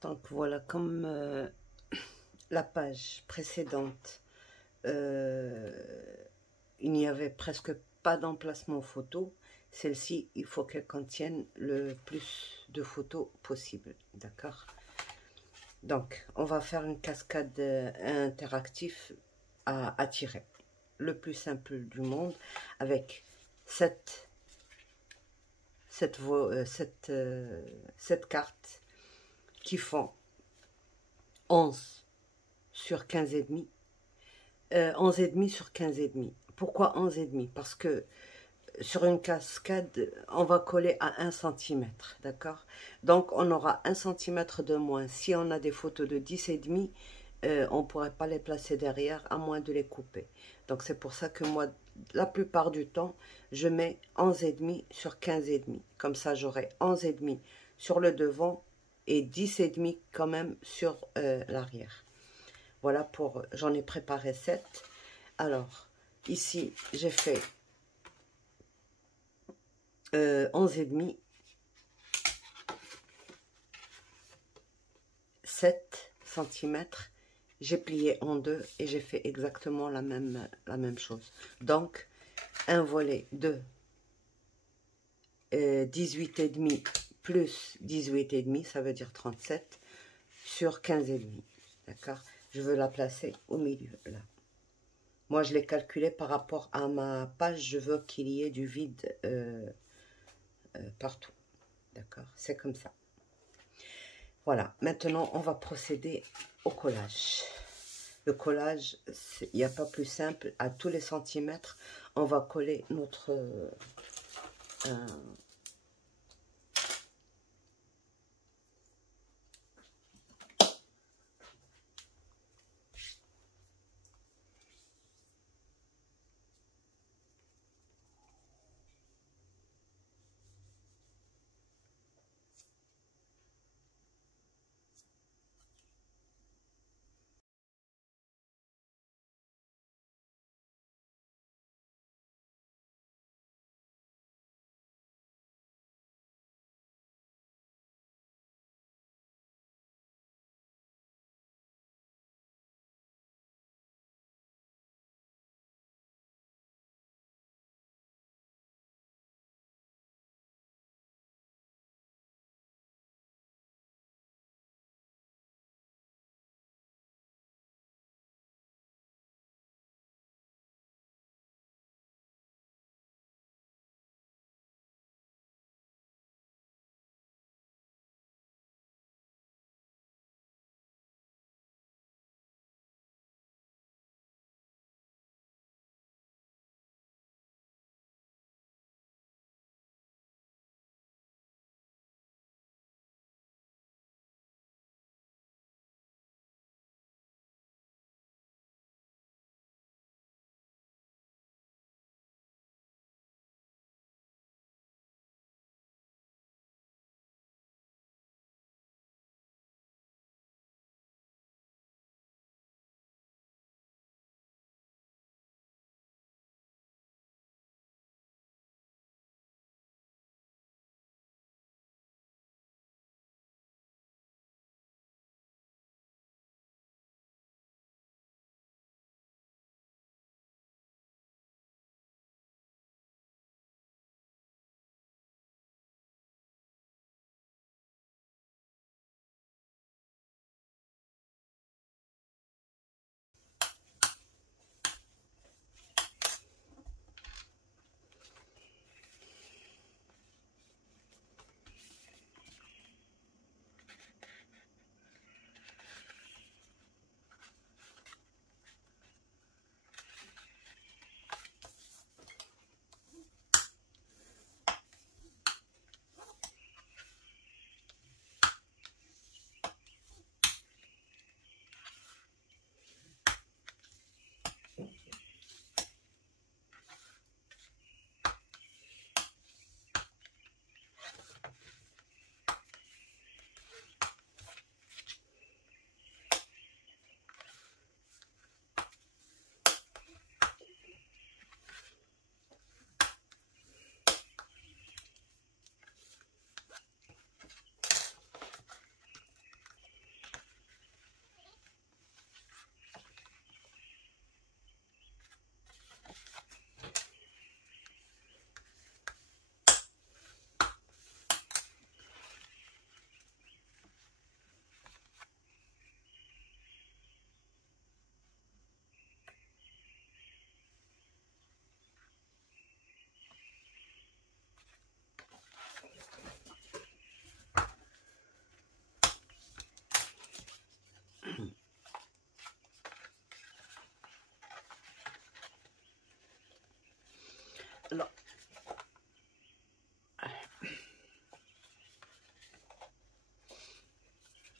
Donc voilà, comme la page précédente, euh, il n'y avait presque pas d'emplacement photo. Celle-ci, il faut qu'elle contienne le plus de photos possible. D'accord? Donc, on va faire une cascade interactive à tirer. Le plus simple du monde, avec cette, cette carte qui font 11 sur 15 et demi. 11 et demi sur 15 et demi. Pourquoi 11 et demi? Parce que sur une cascade, on va coller à 1 cm, d'accord? Donc, on aura 1 cm de moins. Si on a des photos de 10 et demi, on ne pourrait pas les placer derrière, à moins de les couper. Donc, c'est pour ça que moi, la plupart du temps, je mets 11 et demi sur 15 et demi. Comme ça, j'aurai 11 et demi sur le devant et 10 et demi quand même sur l'arrière. Voilà pour, j'en ai préparé 7. Alors, ici, j'ai fait 11 et demi, 7 cm. J'ai plié en deux et j'ai fait exactement la même chose. Donc, un volet de 18 et demi plus 18 et demi, ça veut dire 37 sur 15 et demi. D'accord? Je veux la placer au milieu, là. Moi, je l'ai calculé par rapport à ma page. Je veux qu'il y ait du vide partout. D'accord? C'est comme ça. Voilà. Maintenant, on va procéder au collage. Le collage, il n'y a pas plus simple. À tous les centimètres, on va coller notre...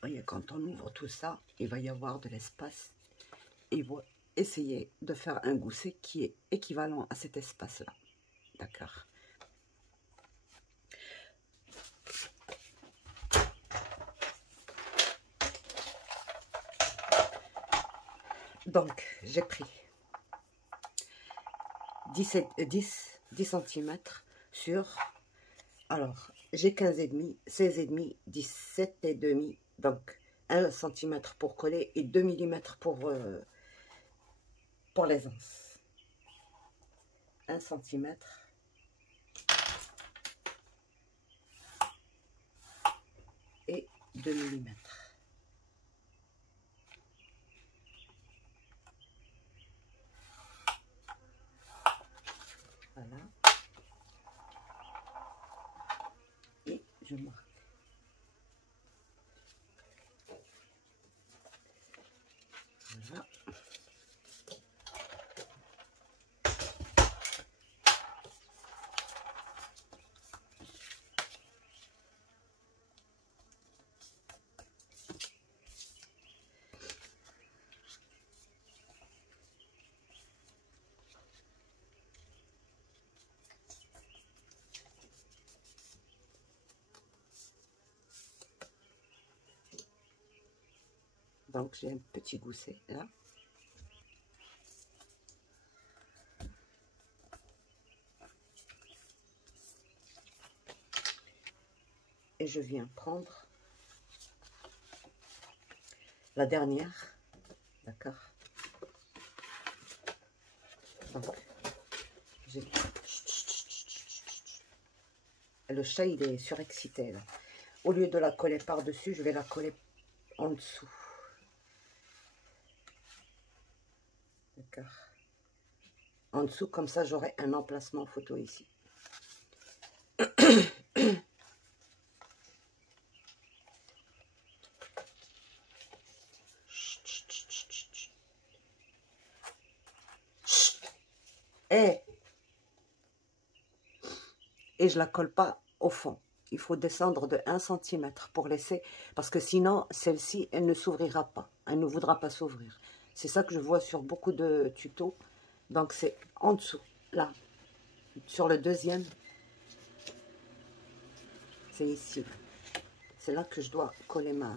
voyez, quand on ouvre tout ça, il va y avoir de l'espace. Et il va essayer de faire un gousset qui est équivalent à cet espace-là. D'accord. Donc, j'ai pris 10 cm sur... Alors, j'ai 15,5, 16,5, 17,5. Donc, 1 cm pour coller et 2 mm pour l'aisance. 1 cm. Et 2 mm. Voilà. Et je marque. Voilà. Donc, j'ai un petit gousset là. Et je viens prendre la dernière. D'accord. Donc, le chat, il est surexcité là. Au lieu de la coller par-dessus, je vais la coller en dessous. D'accord. En dessous, comme ça, j'aurai un emplacement photo ici. Et je la colle pas au fond. Il faut descendre de 1 cm pour laisser, parce que sinon, celle-ci, elle ne s'ouvrira pas. Elle ne voudra pas s'ouvrir. C'est ça que je vois sur beaucoup de tutos. Donc, c'est en dessous, là. Sur le deuxième, c'est ici. C'est là que je dois coller ma...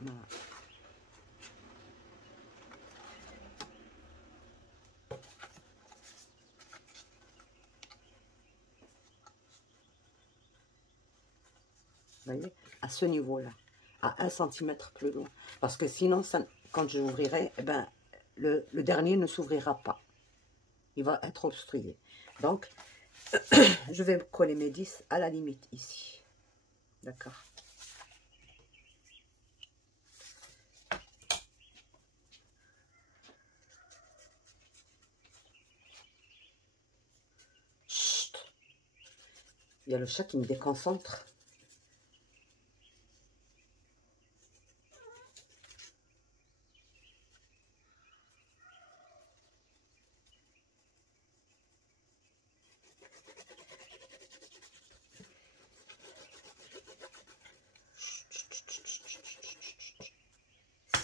Vous voyez, à ce niveau-là, à 1 cm plus loin. Parce que sinon, ça, quand je l'ouvrirai, eh ben, le dernier ne s'ouvrira pas. Il va être obstrué. Donc, je vais coller mes 10 à la limite ici. D'accord. Chut. Il y a le chat qui me déconcentre.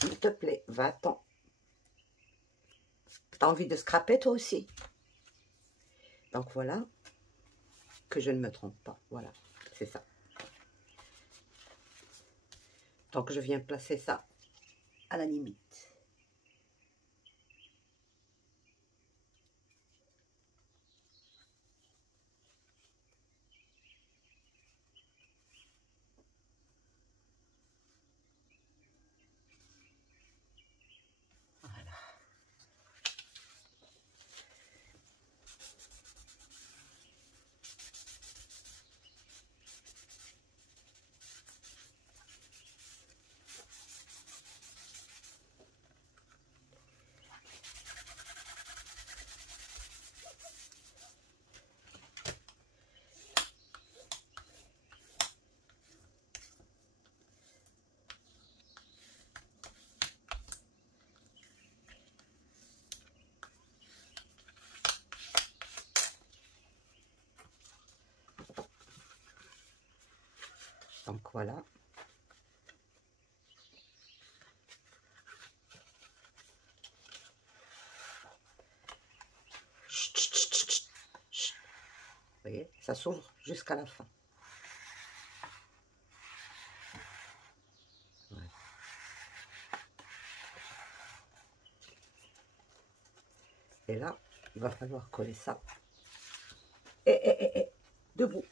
S'il te plaît, va-t'en. T'as envie de scraper toi aussi? Donc voilà, que je ne me trompe pas. Voilà, c'est ça. Donc je viens placer ça à la limite. Voilà. Donc voilà. Ça s'ouvre jusqu'à la fin. Ouais. Et là, il va falloir coller ça. Et, debout.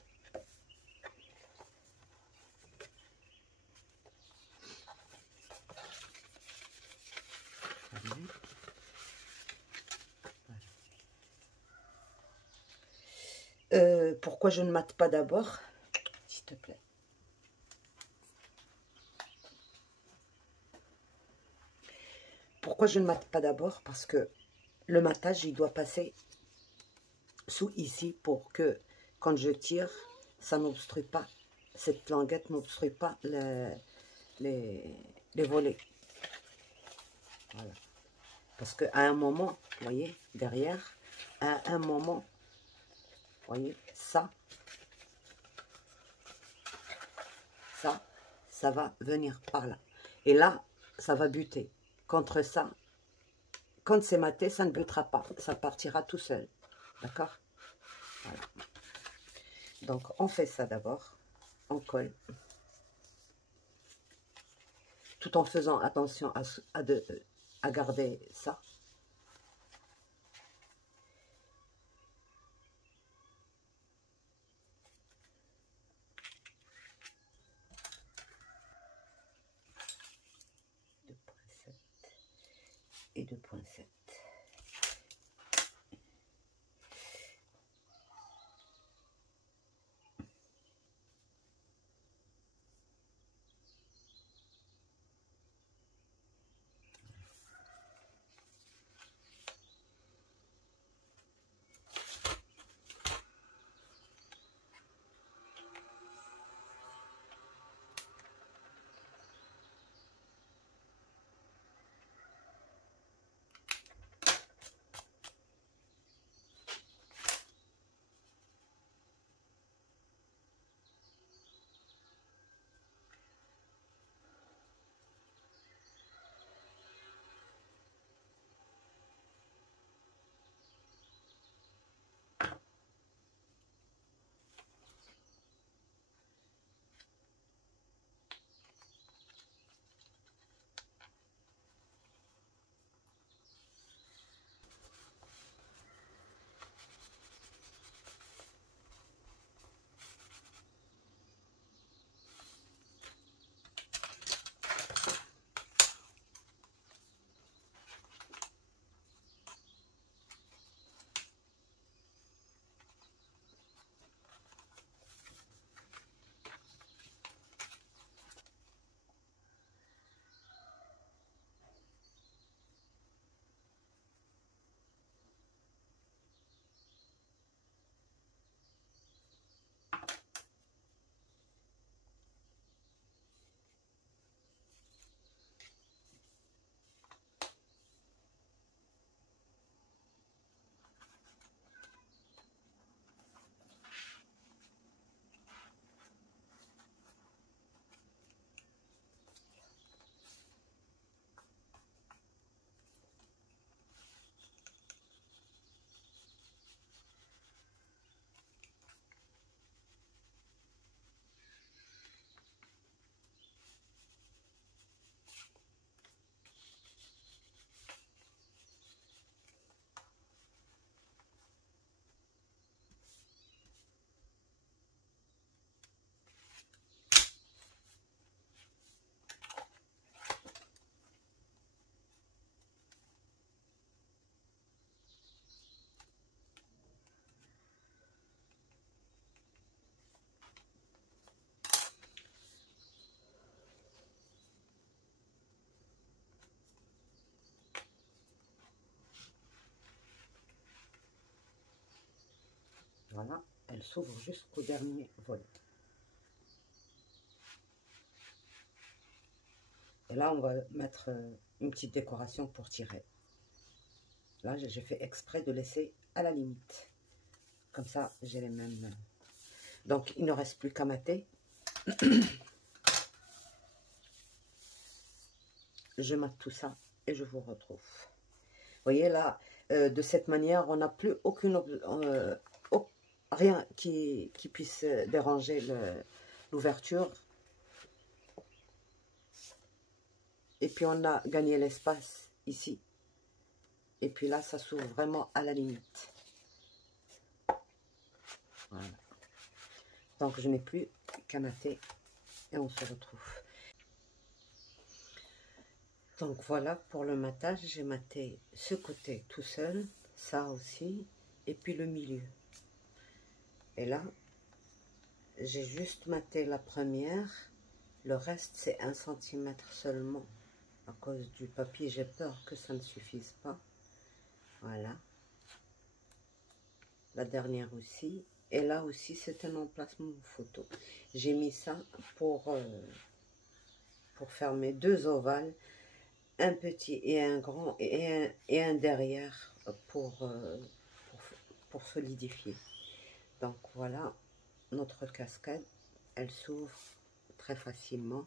Pourquoi je ne mate pas d'abord, s'il te plaît? Pourquoi je ne mate pas d'abord? Parce que le matage, il doit passer sous ici pour que, quand je tire, ça n'obstrue pas, cette languette n'obstrue pas les volets. Voilà. Parce qu'à un moment, vous voyez, derrière, à un moment, vous voyez, ça va venir par là. Et là, ça va buter. Contre ça, quand c'est maté, ça ne butera pas. Ça partira tout seul. D'accord? Voilà. Donc, on fait ça d'abord. On colle. Tout en faisant attention à garder ça. Et 2.7. Voilà, elle s'ouvre jusqu'au dernier volet. Et là, on va mettre une petite décoration pour tirer. Là, j'ai fait exprès de laisser à la limite. Comme ça, j'ai les mêmes. Donc, il ne reste plus qu'à mater. Je mate tout ça et je vous retrouve. Vous voyez, là, de cette manière, on n'a plus aucune rien qui puisse déranger l'ouverture. Et puis on a gagné l'espace ici. Et puis là, ça s'ouvre vraiment à la limite. Voilà. Donc je n'ai plus qu'à mater et on se retrouve. Donc voilà pour le matage, j'ai maté ce côté tout seul, ça aussi, et puis le milieu. Et là, j'ai juste maté la première, le reste c'est 1 cm seulement. À cause du papier, j'ai peur que ça ne suffise pas. Voilà. La dernière aussi. Et là aussi, c'est un emplacement photo. J'ai mis ça pour faire mes 2 ovales. Un petit et un grand et un derrière pour solidifier. Donc voilà, notre cascade, elle s'ouvre très facilement.